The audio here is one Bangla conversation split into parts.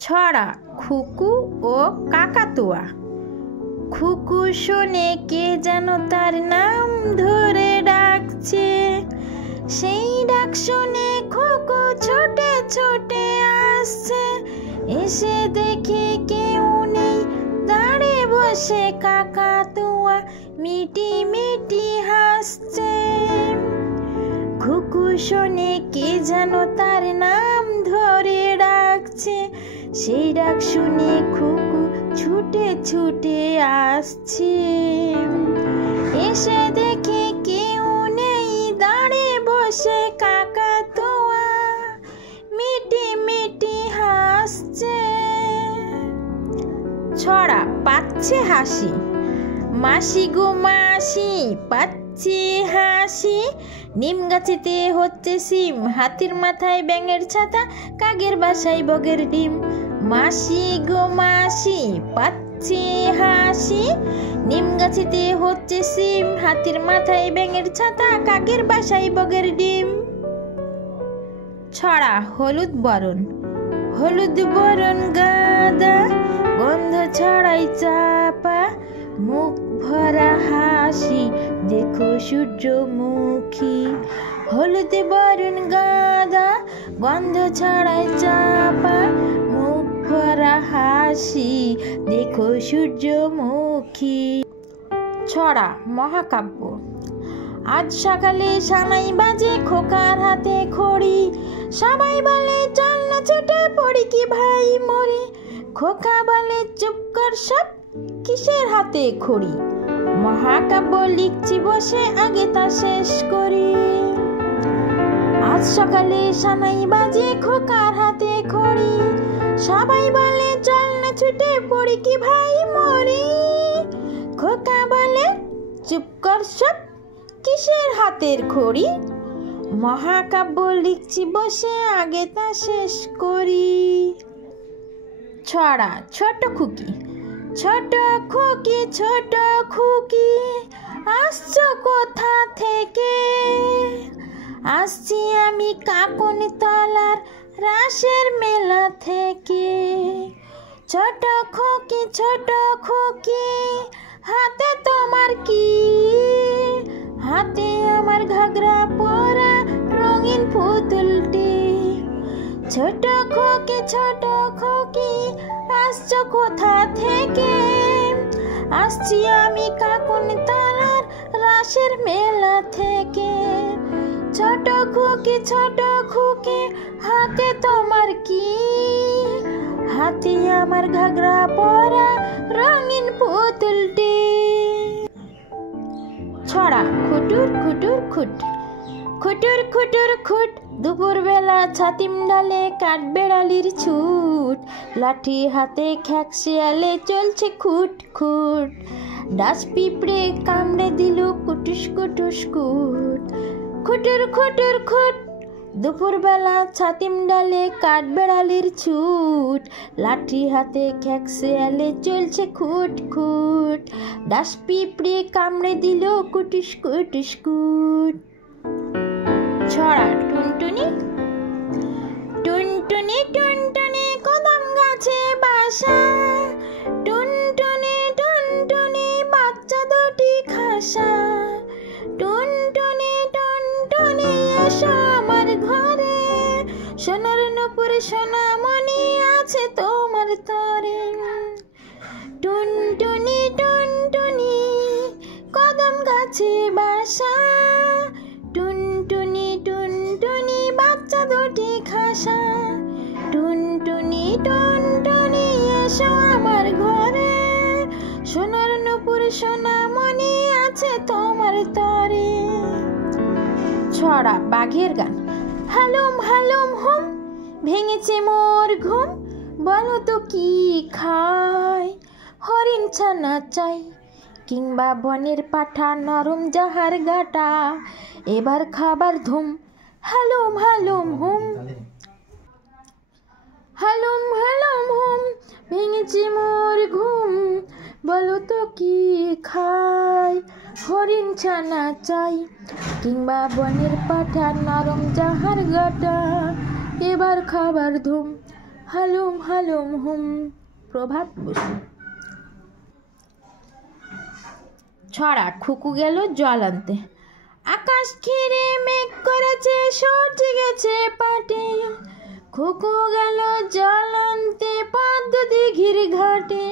ছড়া খুকু ও কাকাতুয়া। খুকু শোনে কে যেন তার নাম ধরে ডাকছে। সেই ডাক শুনে খুকু ছোটে ছোটে আসছে। এসে দেখে কেউ নেই, দাঁড়ে বসে কাকাতুয়া মিটি মিটি হাসছে। খুকু শোনে কে যেন তার নাম ধরে ডাকছে। সেই ডাক শুনে খুকু ছুটে ছুটে আসছে। এসে দেখে কেউ নেই, দাঁড়ে বসে কাকাতুয়া মিটি মিটি হাসছে। ছড়া পাচ্ছে হাসি। মাসি গো মাসি পাচ্ছে হাসি। নিম গাছেতে হচ্ছে সিম, হাতির মাথায় ব্যাঙের ছাতা, কাকের বাসায় বগের ডিম। মাসি গো মাসি পাচ্ছে হাসি। নিম গাছেতে হচ্ছে সিম, হাতির মাথায় ব্যাঙের ছাতা, কাকের বাসায় বগের ডিম। ছড়া হলুদ বরণ। হলুদ বরণ গাদা, গন্ধ ছড়াই চাপা, মুখ ভরা হাসি, দেখো সূর্যমুখী। হলুদ বরণ গাদা, গন্ধ ছড়াই চাপা, মুখ ভরা হাসি, দেখো সূর্যমুখী। ছড়া মহাকাব্য। আজ সকালে সানাই বাজে, খোকার হাতে খড়ি। সবাই বলে চল না ছুটে পড়ি কি ভাই মরে। খোকা বলে চুপ কর সব, কিসের হাতে খড়ি। মহাকাব্য লিখছি বসে, আগে তা শেষ করি। আজ সকালে সানাই বাজে, খোকার হাতে খড়ি। সবাই বলে চল না ছুটে পড়ি কি ভাই মরি। খোকা বলে চুপ কর সব, কিসের হাতের খড়ি। মহাকাব্য লিখছি বসে, আগে তা শেষ করি। ছড়া ছোট খুকি। ছোট খুকি ছোট খুকি, আসছো কোথা থেকে। আসছি আমি কাকনতলার রাসের মেলা থেকে। ছোট খুকি ছোট খুকি, হাতে তোমার কি। হাতে আমার ঘাগরা পরা রঙিন পুতুলটি। ছোট খুকি ছোট খুকি, আসছো কোথা থেকে। আসছি আমি কাকনতলার রাসের মেলা থেকে। ছোট খুকি ছোট খুকি, হাতে তোমার কি। হাতে আমার ঘাগরা পরা রঙিন পুতুলটি। ছড়া খুটুর খুটুর খুট। খুটুর খুটুর খুট, দুপুরবেলা ছাতিম ডালে কাঠবেড়ালির ছুট। লাঠি হাতে খ্যাক শিয়ালে চলছে খুট খুট। ডাস পিঁপড়ে কামড়ে দিল কুটুস কুটুস কুট। খুটুর খুটুর খুট, দুপুরবেলা ছাতিম ডালে কাঠবেড়ালির ছুট। লাঠি হাতে খ্যাক শিয়ালে চলছে খুট খুট। ডাস পিঁপড়ে কামড়ে দিল কুটুস কুটুস কুট। ছড়া টুনটুনি। টুনটুনি টুনটুনি কদম গাছে বাসা। টুনটুনি টুনটুনি বাচ্চা দুটি খাসা। টুনটুনি টুনটুনি এসো আমার ঘরে। সোনার নূপুর সোনামণি আছে তোমার তরে। টুনটুনি টুনটুনি কদম গাছে বাসা। টুনটুনি টুনটুনি বাচ্চা দুটি খাসা। টুনটুনি টুনটুনি এসো আমার ঘরে। সোনার নূপুর সোনামণি আছে তোমার তরে। ছড়া বাঘের গান। হালুম হালুম হুম, ভেঙেছে মোর ঘুম। বলো তো কি খায়, হরিণ ছানা চাই, কিংবা বনের পাঠা নরম যাহার গাটা। এবার খাবার ধুম, হালুম হালুম হুম। হালুম হালুম হুম, ভেঙেছে মোর ঘুম। বলো তো কি খায়, হরিণ ছানা চাই, কিংবা বনের পাঠা নরম যাহার গাটা। এবার খাবার ধুম, হালুম হালুম হুম। প্রভাত বসু। ছড়া খুকু গেল জল আনতে। আকাশ ঘিরে মেঘ করেছে, সূর্য গেছে পাটে। খুকু গেল জল আনতে পদ্ম দিঘির ঘাটে।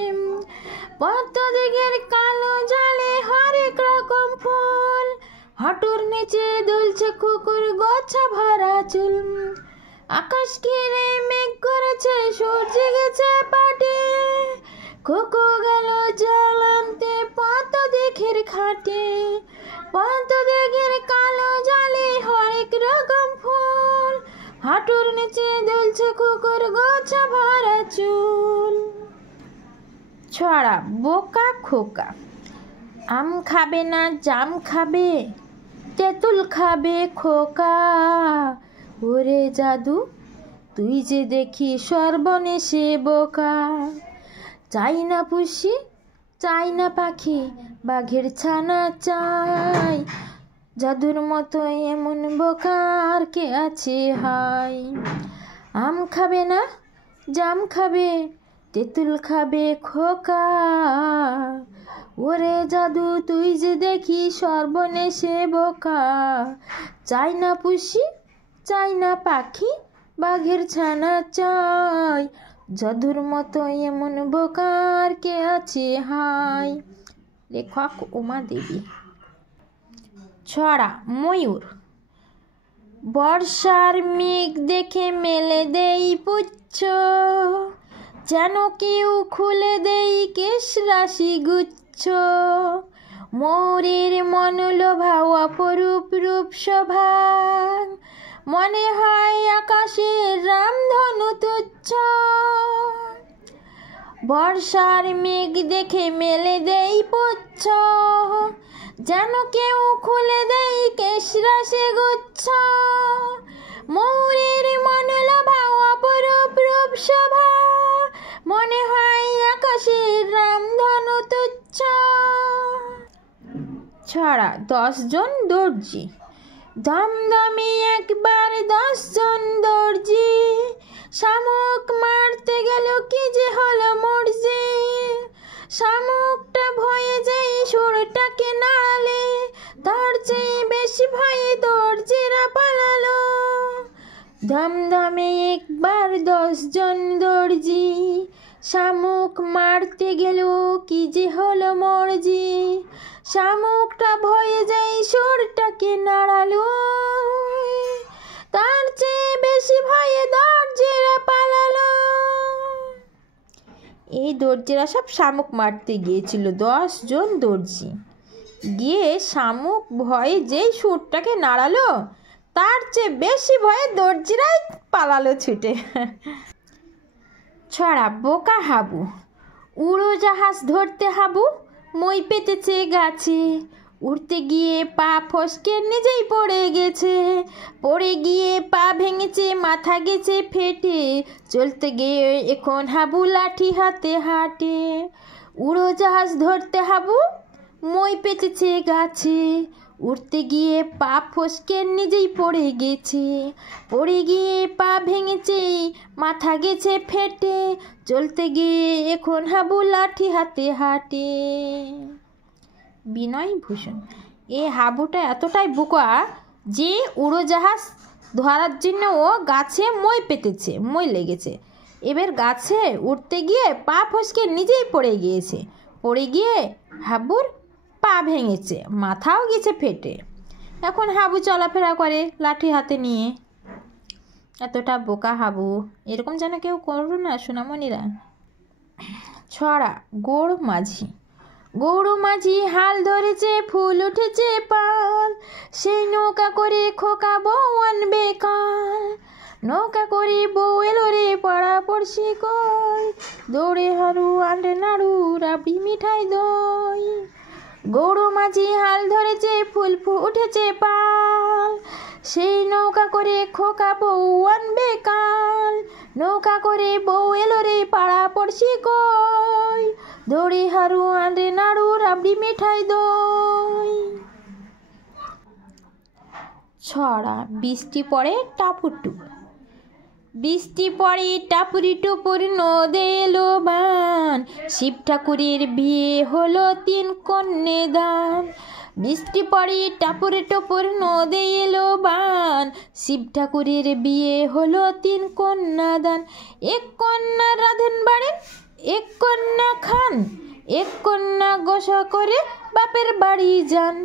পদ্ম দিঘির কালো জলে হরেক রকম ফুল, হাঁটুর নিচে দুলছে খুকুর গোছা ভরা চুল। আকাশ ঘিরে মেঘ করেছে, সূর্য গেছে পাটে। খুকু গেল জল আনতে পদ্ম দিঘির ঘাটে। পদ্ম দিঘির কালো জলে হরেক রকম ফুল, হাঁটুর নিচে দুলছে খুকুর গোছা ভরা চুল। ছড়া বোকা খোকা। আম খাবে না জাম খাবে, তেঁতুল খাবে খোকা। ওরে জাদু তুই যে দেখি সর্বনেশে বোকা। চাই না পুষি চাই না পাখি, বাঘের ছানা চাই। জাদুর মতো এমন বোকা আর কে আছে হাই। আম খাবে না জাম খাবে, তেঁতুল খাবে খোকা। ওরে জাদু তুই যে দেখি সর্বনেশে বোকা। চাই না পুষি চাই না পাখি, বাঘের ছানা চাই। জাদুর মতো এমন বোকা আর কে আছে হাই। লেখক উমা দেবী। ছড়া ময়ূর। বর্ষার মেঘ দেখে মেলে দেই পুচ্ছ, যেন কেউ খুলে দেই কেশ রাশি গুচ্ছ। ময়ূরের মনোলোভা অপরূপ রূপ শোভা, মনে হয় আকাশের রামধনু তুচ্ছ। বর্ষার মেঘ দেখে মেলে দেই পুচ্ছ, যেন কেউ খুলে দেই কেশ রাশি গুচ্ছ। ময়ূরের মনোলোভা অপরূপ রূপ শোভা, মনে হয় আকাশের রামধনু তুচ্ছ। ছড়া 10 জন দর্জি। দমদমে একবার 10 জন দর্জি, শামুক মারতে গেল কি যে হলো মর্জি। শামুকটা ভয়ে যেই সুরটাকে নাড়ালে, তার চেয়ে বেশি ভয়ে দর্জিরা পালালো। দমদমে একবার 10 জন দর্জি, শামুক মারতে গেল কি যে হলো মর্জি। শামুকটা ভয়ে যেই সুরটাকে নাড়ালো, তার চেয়ে বেশি ভয়ে দর্জিরা পালালো। এই দর্জিরা সব শামুক মারতে গিয়েছিল, 10 জন দর্জি গিয়ে শামুক ভয়ে যেই সুরটাকে নাড়ালো, তার চেয়ে বেশি ভয়ে দর্জিরাই পালালো ছুটে। ছড়া বোকা হাবু। উড়োজাহাজ ধরতে হাবু মই পেতেছে গাছে, উড়তে গিয়ে পা ফসকে নিজেই পড়ে গেছে। পড়ে গিয়ে পা ভেঙেছে, মাথা গেছে ফেটে, চলতে গিয়ে এখন হাবু লাঠি হাতে হাঁটে। উড়োজাহাজ ধরতে হাবু মই পেতেছে গাছে, উড়তে গিয়ে পা ফসকে নিজেই পড়ে গেছে। পড়ে গিয়ে পা ভেঙেছে, মাথা গেছে ফেটে, চলতে গিয়ে এখন হাবু লাঠি হাতে হাঁটে। বিনয় ভূষণ। এই হাবুটা এতটাই বোকা যে উড়োজাহাজ ধরার জন্য ও গাছে মই পেতেছে, মই লেগেছে। এবার গাছে উঠতে গিয়ে পা ফসকে নিজেই পড়ে গিয়েছে। পড়ে গিয়ে হাবুর পা ভেঙেছে, মাথাও গেছে ফেটে। এখন হাবু চলাফেরা করে লাঠি হাতে নিয়ে। এতটা বোকা হাবু, এরকম যেন কেউ করো না সোনামণিরা। ছড়া গৌড় মাঝি। গৌড় মাঝি হাল ধরেছে, ফুল উঠেছে পাল, সেই নৌকা করে খোকা বউ আনবে কাল। নৌকা করে বউ এলো রে পাড়া পড়শি কই, দৌড়ে হারু আন্ডে নাড়ু রাবড়ি মিঠাই দই। গৌড় মাঝি হাল ধরেছে, ফুল উঠেছে পাল, সেই নৌকা করে খোকা বউ আনবে কাল। নৌকা করে বউ এলো রে পাড়া পড়শি কই, দড়ি হারু আন্ডে নাড়ু রাবড়ি মিঠাই দই। ছড়া বৃষ্টি পড়ে টাপুর টুপুর। বৃষ্টি পড়ে টাপুরি টুপুর নদে এলো বান, শিব ঠাকুরের বিয়ে হলো 3 কন্যে দান। বৃষ্টি পড়ে টাপুরি টুপুর নদে এলো বান, শিব ঠাকুরের বিয়ে হলো 3 কন্যা দান। 1 কন্যা রাঁধেন বাড়েন, 1 কন্যা খান, 1 কন্যা গোসা করে বাপের বাড়ি যান।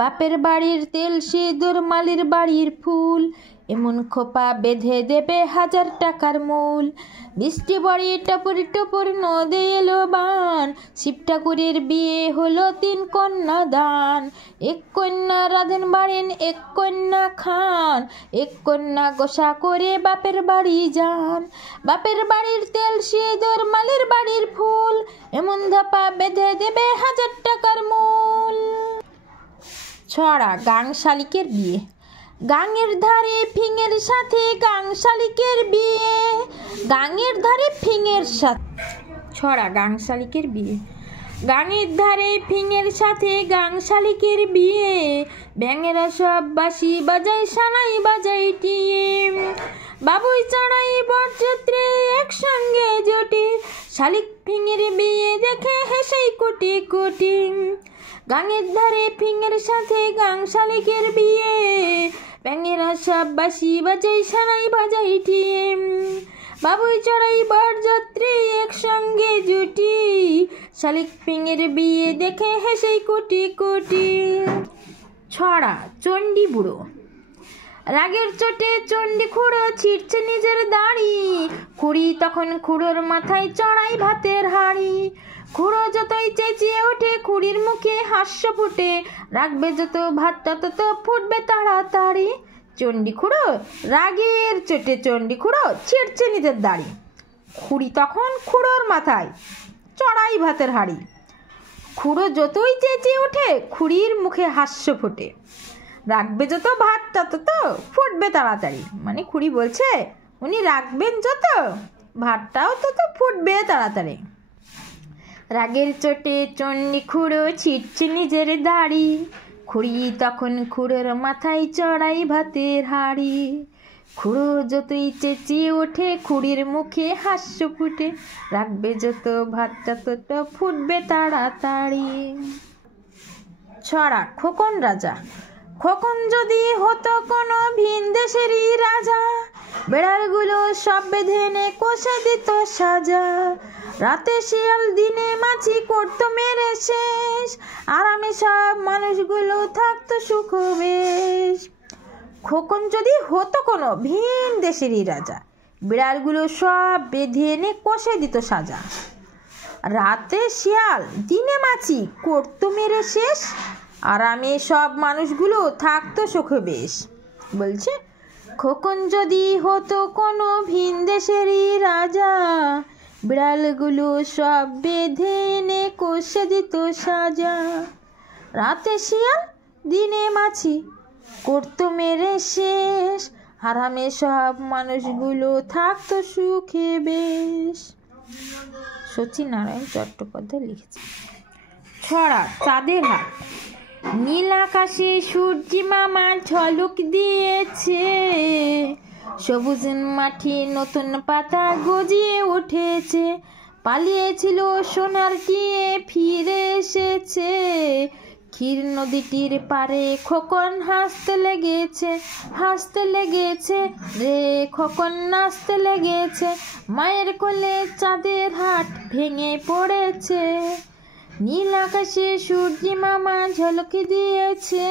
বাপের বাড়ির তেল সিঁদুর, মালির বাড়ির ফুল, এমন খোপা বেঁধে দেবে 1000 টাকার মূল। বৃষ্টি পড়ে টাপুরি টুপুর নদে এলো বান, শিব ঠাকুরের বিয়ে হলো 3 কন্যা দান। 1 কন্যা রাঁধেন বাড়েন, 1 কন্যা খান, 1 কন্যা গোসা করে বাপের বাড়ি যান। বাপের বাড়ির তেল সিঁদুর, মালির বাড়ির ফুল, এমন ধাপা বেঁধে দেবে 1000 টাকার মূল। ছড়া গাং শালিকের বিয়ে। গাঙের ধারে ফিঙের সাথে গাং শালিকের বিয়ে, গাঙের ধারে ফিঙের সাথে। ছড়া গাং শালিকের বিয়ে। গাঙের ধারে ফিঙের সাথে গাং শালিকের বিয়ে, ব্যাঙেরা সব বাঁশি বাজায়, সানাই বাজায় টিয়ে। বাবুই চড়াই বরযাত্রী একসঙ্গে জোটে, শালিক ফিঙের বিয়ে দেখে হেসেই কোটি কোটি। গাঙের ধারে ফিঙের সাথে গাং শালিকের বিয়ে, ব্যাঙেরা সব বাঁশি বাজাই, সানাই বাজাই টিয়ে। বাবুই চড়াই বরযাত্রী একসঙ্গে জুটি, শালিক ফিঙের বিয়ে দেখে হেসেই কোটি কোটি। ছড়া চণ্ডী বুড়ো। রাগের চোটে চণ্ডী খুড়ো ছিঁড়ছে নিজের দাড়ি, খুড়ি তখন খুড়োর মাথায় চড়াই ভাতের হাঁড়ি। খুড়ো যতই চেঁচিয়ে ওঠে খুড়ির মুখে হাস্য ফুটে, রাখবে যত ভাতটা তত ফুটবে তাড়াতাড়ি। চণ্ডী খুড়ো রাগের চোটে চণ্ডী খুড়ো ছিঁড়ছে নিজের দাড়ি, খুড়ি তখন খুড়োর মাথায় চড়াই ভাতের হাঁড়ি। খুড়ো যতই চেঁচিয়ে ওঠে খুড়ির মুখে হাস্য ফোটে, রাখবে যত ভাতটা তত ফুটবে তাড়াতাড়ি। মানে খুড়ি বলছে উনি রাখবেন যত ভাতটাও তত ফুটবে তাড়াতাড়ি। রাগের চোটে চণ্ডী খুড়ো ছিঁড়ছে নিজের দাড়ি, খুড়ি তখন খুড়োর মাথায় চড়াই ভাতের হাঁড়ি। খুড়ো যতই চেঁচিয়ে ওঠে খুড়ির মুখে হাস্য ফুটে, রাখবে যত ভাতটা তত ফুটবে তাড়াতাড়ি। ছড়া খোকন রাজা। খোকন যদি হতো কোনো ভিন দেশেরই রাজা, বেড়ালগুলো সব বেঁধে এনে কষে দিত সাজা। রাতে শিয়াল দিনে মাছি করতো মেরে শেষ, আরামে সব মানুষগুলো থাকতো সুখ বেশ। খোকন যদি হতো কোনো ভিন দেশেরই রাজা, বিড়ালগুলো সব বেঁধে এনে কষে দিত সাজা। রাতে শিয়াল দিনে মাছি করতো মেরে শেষ, আরামে সব মানুষগুলো থাকতো সুখে বেশ। বলছে খোকন যদি হতো কোনো ভিন দেশেরই রাজা, বিড়ালগুলো সব বেঁধে এনে কষে দিত সাজা। রাতে শিয়াল দিনে মাছি করতো মেরে শেষ, আরামে সব মানুষগুলো থাকতো সুখে বেশ। শচীনারায়ণ চট্টোপাধ্যায় লিখেছে। ছড়া চাঁদের হাট। নীল আকাশে সূর্যি মামা ঝলক দিয়েছে, সবুজ মাঠে নতুন পাতা গজিয়ে উঠেছে। পালিয়েছিল সোনার টিয়ে ফিরে এসেছে, ক্ষীর নদীটির পারে খোকন হাসতে লেগেছে, হাসতে লেগেছে রে খোকন নাচতে লেগেছে। মায়ের কোলে চাঁদের হাট ভেঙে পড়েছে, নীল আকাশে সূর্যি মামা ঝলক দিয়েছে,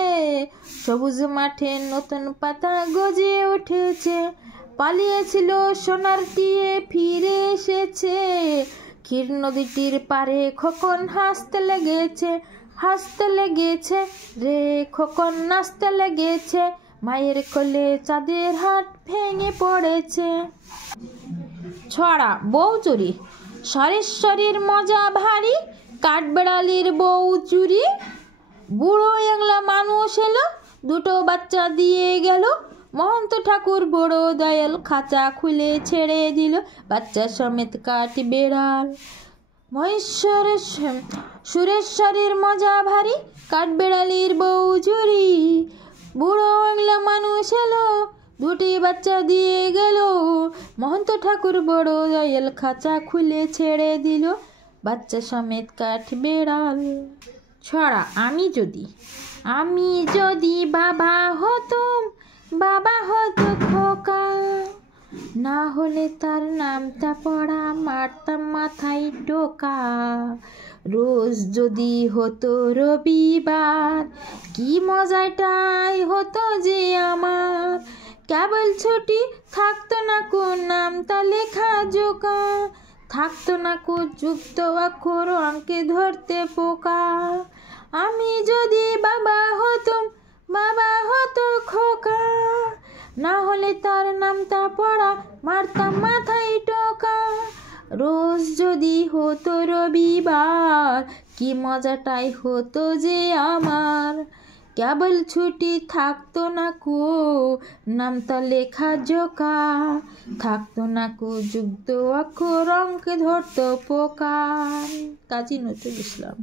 সবুজ মাঠে নতুন পাতা গজিয়ে উঠেছে। পালিয়েছিল সোনার টিয়ে ফিরে এসেছে, ক্ষীর নদীটির পারে খোকন হাসতে লেগেছে, হাসতে লেগেছে রে খোকন নাচতে লেগেছে। মায়ের কোলে চাঁদের হাট ভেঙে পড়েছে। ছড়া বউ চুরি। সরেশ্বরীর মজা ভারী, কাঠবেড়ালির বউ চুরি। বুড়ো একলা মানুষ এলো, দুটো বাচ্চা দিয়ে গেল। মহন্ত ঠাকুর বড় দয়াল, খাঁচা খুলে ছেড়ে দিল বাচ্চা সমেত কাঠ বেড়াল। মহেশ্বরের সুরেশ্বরীর মজা ভারী, কাঠবেড়ালির বউ চুরি। বুড়ো একলা মানুষ এলো, দুটি বাচ্চা দিয়ে গেল। মহন্ত ঠাকুর বড় দয়াল, খাঁচা খুলে ছেড়ে দিল বাচ্চা সমেত কাঠ বেড়াল। ছড়া আমি যদি বাবা হতাম, বাবা হতো খোকা, না হলে তার নামটা পড়া মারতাম মাথায় টোকা। রোজ যদি হতো রবিবার, কি মজাটাই হতো যে আমার, কেবল ছুটি থাকতো না কোন নামটা লেখা জোকা, থাকতো না কোন যুক্ত অক্ষর অঙ্কে ধরতে পোকা। আমি যদি বাবা হতাম, বাবা হতো খোকা, না হলে তার নামটা পড়া মারতাম মাথায় টোকা। রোজ যদি হতো রবিবার, কি মজাটাই হতো যে আমার, কেবল ছুটি থাকতো না কো নামটা লেখা জোকা, থাকতো না কো যুক্ত অক্ষর অঙ্কে ধরতো পোকা। কাজী নজরুল ইসলাম।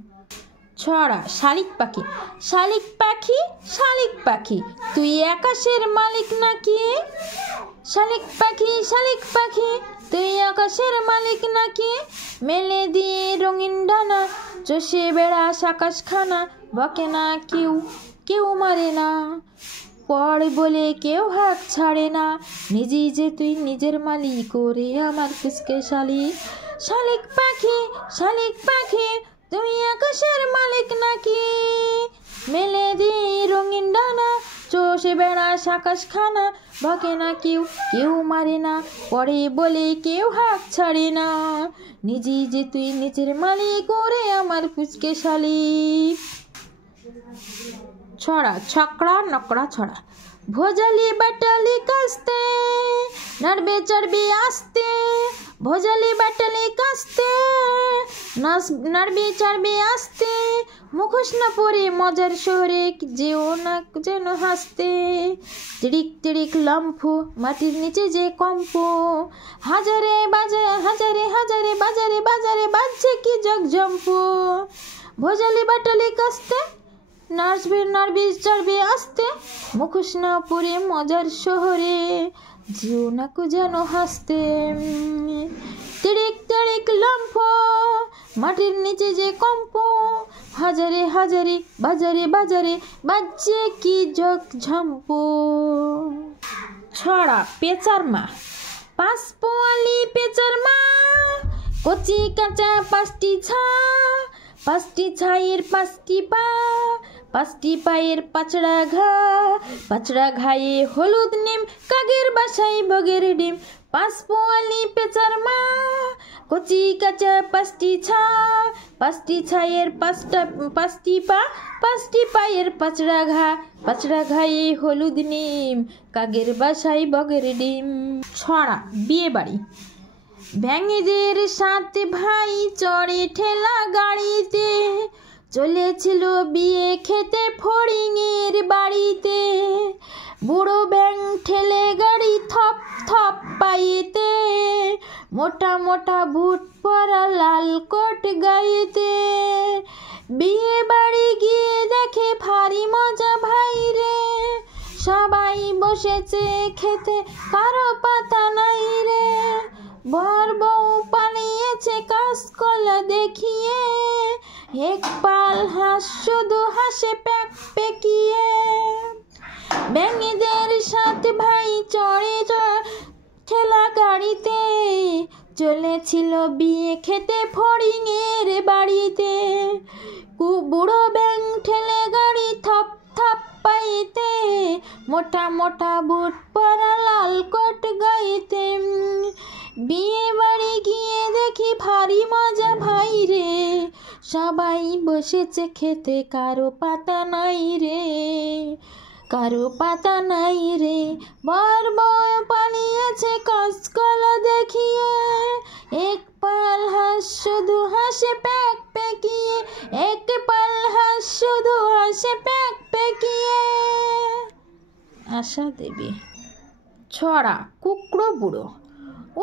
ছড়া শালিক পাখি। শালিক পাখি, শালিক পাখি, তুই আকাশের মালিক নাকি? শালিক পাখি, শালিক পাখি, তুই আকাশের মালিক নাকি? মেলে দিয়ে রঙিন ডানা, চষে বেড়াস আকাশখানা, বকে না কেউ, কেউ মারে না, পড় বলে কেউ হাত ছাড়ে না, নিজেই যে তুই নিজের মালিক করে আমার কিসকে শালিক। শালিক পাখি, শালিক পাখি, তুই আকাশের মালিক নাকি? মেলে দিয়ে রঙিন ডানা, চষে বেড়াস আকাশখানা, বকে না কেউ, কেউ মারে না, পড়ে বলে কেউ হাত ছাড়ে না, নিজেই যে তুই নিজের মালিক করে আমার পুচকে শালিক। ছড়া ছকড়া নকড়া ছড়া। ভোজালি বাটালি কাস্তে, নাড়বে চড়বে আস্তে, ভোজালি বাটালি কাস্তে, নাড়বে চড়বে আস্তে, মুখোশ না পরে মজার শহরে যেও না যেন হাসতে। তিড়িক তিড়িক লম্ফ, মাটির নিচে যে কম্প, হাজারে বাজারে হাজারে হাজারে বাজারে বাজারে বাজছে কি জগজম্প। ভোজালি বাটালি কাস্তে, নাড়বে চড়বে আস্তে, মুখোশ না পরে মজার শহরে যেও না কো যেন হাসতে। তিড়িক তিড়িক লম্ফ, মাটির নিচে যে কম্প, হাজারে হাজারে বাজারে বাজারে বাজছে কি ঝম্প। ছড়া পেঁচার মা। পাঁচ পোয়ালি পেঁচার মা, কচি কাঁচা পাঁচটি ছা, পাঁচটি ছাইয়ের পাঁচটি পা, পাঁচটি পায়ের পাঁচড়া ঘা, পাঁচড়া ঘায়ে হলুদ নিম, কাকের বাসায় বগের ডিম। পাঁচ পোয়ালি পেঁচার মা, কচি কাঁচা পাঁচটি ছা, পাঁচটি ছাইয়ের পাঁচটি পা, পাঁচটি পায়ের পাঁচড়া ঘা, পাঁচড়া ঘায়ে হলুদ নিম, কাকের বাসায় বগের ডিম। ছড়া বিয়ে বাড়ি। ভ্যাঙেদের সাথে ভাই চড়ে ঠেলা গাড়িতে, চলেছিল বিয়ে খেতে ফড়িংয়ের বাড়িতে। বুড়ো ব্যাং ঠেলে গাড়ি থপ থপ পাইতে, মোটা মোটা বুট পরা লাল কোট গাইতে। বিয়ে বাড়ি গিয়ে দেখে ভারী মজা ভাই রে, সবাই বসেছে খেতে কারো পাতা নাই রে। বর বউ পালিয়েছে কাঁচকলা দেখিয়ে, এক পাল হাঁস শুধু হাসে প্যাক পেকিয়ে। ব্যাঙেদের সাথে ভাই চড়ে ঠেলা গাড়িতে, চলেছিল বিয়ে খেতে ফড়িংয়ের বাড়িতে। বুড়ো ব্যাং ঠেলে গাড়ি থপ থপ পাইতে, মোটা মোটা বুট পরা লাল কোট গাইতে। বিয়ে বাড়ি গিয়ে দেখি ভারী মজা ভাই রে, সবাই বসেছে খেতে কারো পাতা নাই রে, কারো পাতা নাই রে। বর বউ পালিয়েছে কাঁচকলা দেখিয়ে, এক পাল হাঁস শুধু হাসে প্যাক পেকিয়ে, এক পাল হাঁস শুধু হাসে প্যাক পেকিয়ে। আশা দেবী। ছড়া কুকড়ো বুড়ো।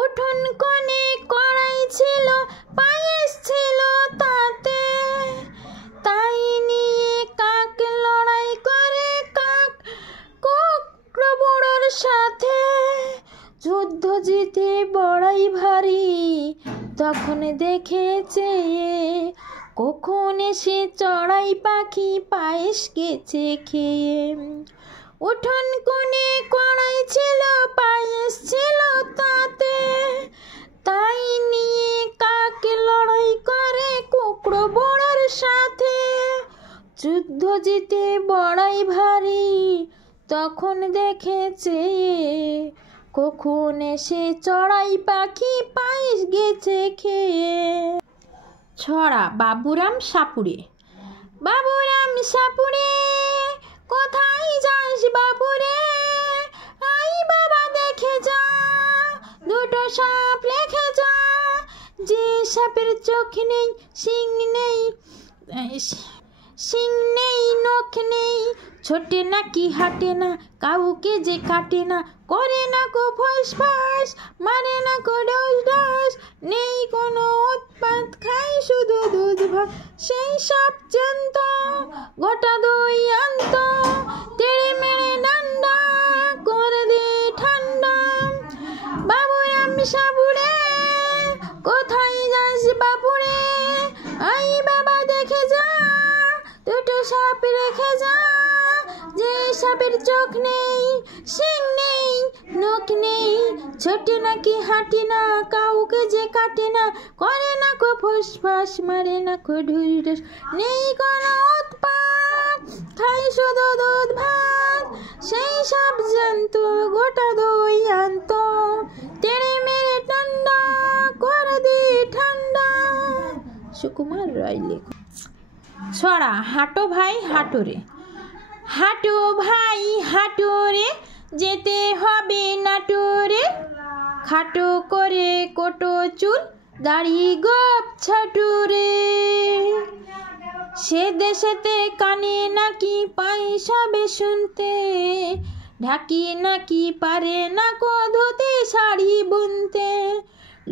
উঠোন কোণে কড়াই ছিল, পায়েস ছিল তাতে, তাই নিয়ে কাক লড়াই করে কাক কুকড়ো বুড়োর সাথে। দেখেছে, কখন এসে চড়াই পাখি পায়েস গেছে খেয়ে। উঠোন কোণে কড়াই ছিল, পায়েস ছিল তাতে, তাই নিয়ে কাক লড়াই করে কুকড়ো বড়ার সাথে। যুদ্ধ জিতে বড়াই ভারী, তখন দেখেছে, কখন এসে চড়াই পাখি পায়েস গেছে খেয়ে। ছড়া বাবুরাম সাপুড়ে। বাবুরাম সাপুড়ে, কোথায় যাস বাবুরে? আই বাবা দেখে যা, দুটো সাপ রেখে যা। যে সাপের চোখ নেই, শিং নেই, শিং নেই, নখ নেই, ছোটে নাকি হাঁটে না, কাউকে যে কাটে না, করে না কো ফস ফস, মারে না কো ডস ডস, নেই কোনো উৎপাত, খাই শুধু দুধ ভাত। সেই সাপ জ্যান্ত, গোটা দই আনত, তেড়ে মেরে ডান্ডা করে দে ঠান্ডা। বাবুরাম সাপুড়ে, কোথায় যাস বাপুরে? আই বাবা দেখে যা, দুটো সাপ রেখে যা। যে সাপের চোখ নেই, শিং নেই, নখ নেই, ছোটে নাকি হাঁটে না, কাউকে যে কাটে না, করে না কো ফস ফস, মারে না কো ঢুস ঢুস, নেই কোনো উৎপাত, খাই শুধু দুধ ভাত। সেই সাপ জ্যান্ত, গোটা দই আনত, তেড়ে মেরে ঠান্ডা করে দে ঠান্ডা। সুকুমার রায় লেখক। ছড়া হাঁটো ভাই হাঁটোরে। হাঁটো ভাই হাঁটোরে, যেতে হবে নাটোরে। খাটো করে কোটো চুল, দাড়ি গোপ ছাটুরে। সে দেশেতে কানে নাকি পাই সবে শুনতে, ঢাকি নাকি পারে না কো ধুতি শাড়ি বুনতে।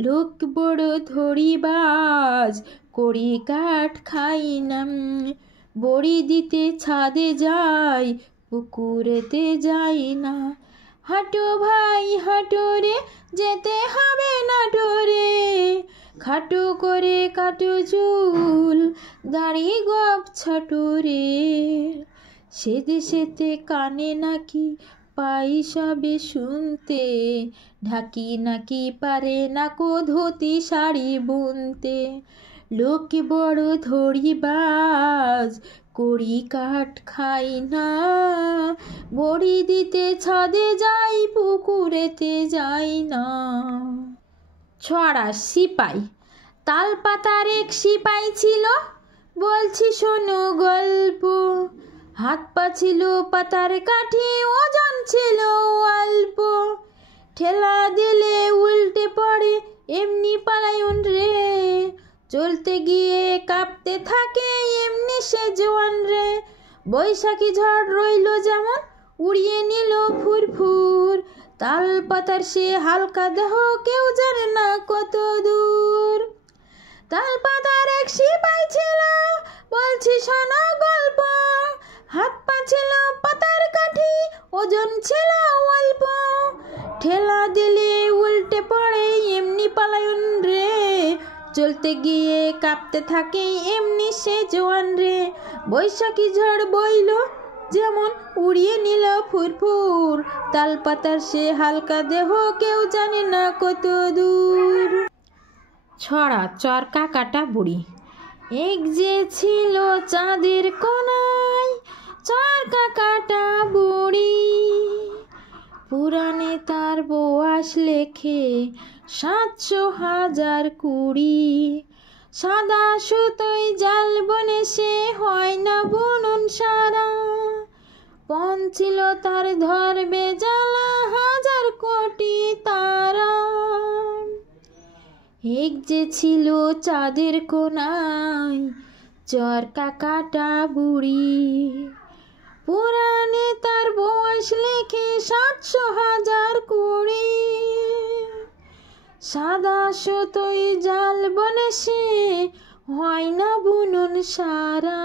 লোক বড় ধরিবাজ, কড়ি কাঠ খাই না, বড়ি দিতে ছাদে যাই, পুকুরেতে যাই না। হাঁটো ভাই হাঁটো রে, যেতে হবে নাটোরে। খাটো করে কাটো চুল, দাড়ি গোপ ছাটুরে। সে দেশেতে কানে নাকি পাই সবে শুনতে, ঢাকি নাকি পারে না কো ধুতি শাড়ি বুনতে। লোক বড় ধরিবাজ, কড়ি কাঠ খাই না, বড়ি দিতে ছাদে যাই, পুকুরেতে যাই না। ছড়া সিপাই। তাল পাতার এক সিপাই ছিল, বলছি শোনো গল্প। হাত পা ছিল পাতার কাঠি, ওজন ছিল অল্প। ঠেলা দিলে উল্টে পড়ে, এমনি পালায়ন রে। চলতে গিয়ে কাঁপতে থাকে, এমনি সে জোয়ান রে। বৈশাখী ঝড় রইল যেমন, উড়িয়ে নিল ফুরফুর। তাল পাতার সে হালকা দেহ, কেউ জানে না কত দূর। তাল পাতার এক সিপাই ছিল, বলছি শোনো গল্প। হাত পা ছিল পাতার কাঠি, ওজন ছিল অল্প। ঠেলা দিলে উল্টে পড়ে, এমনি পালায়ন রে। চলতে গিয়ে কাঁপতে থাকে, এমনি সে জোয়ান রে। বৈশাখী ঝড় বইল যেমন, উড়িয়ে নিল ফুরফুর। তাল পাতার সে হালকা দেহ, কেউ জানে না কত দূর। ছড়া চরকা কাটা বুড়ি। এক যে ছিল চাঁদের কোনায়, চরকা কাটা বুড়ি। পুরাণে তার বয়স লেখে 700,020। সাদা সুতোয় জাল বনে সে হয় না বুনন সারা। পণ ছিল তার ধরবে জ্বালা, 1000 কোটি তারা। এক যে ছিল চাঁদের কোনায়, চরকা কাটা বুড়ি। পুরাণে তার বয়স লেখে 700,020। সাদা সুতোয় জাল বনে সে হয় না বুনন সারা।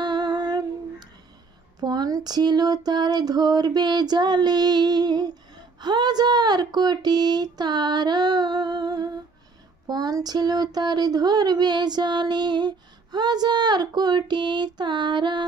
পণ ছিল তার ধরবে জালে, 1000 কোটি তারা। পণ ছিল তার ধরবে জালে হাজার কোটি তারা।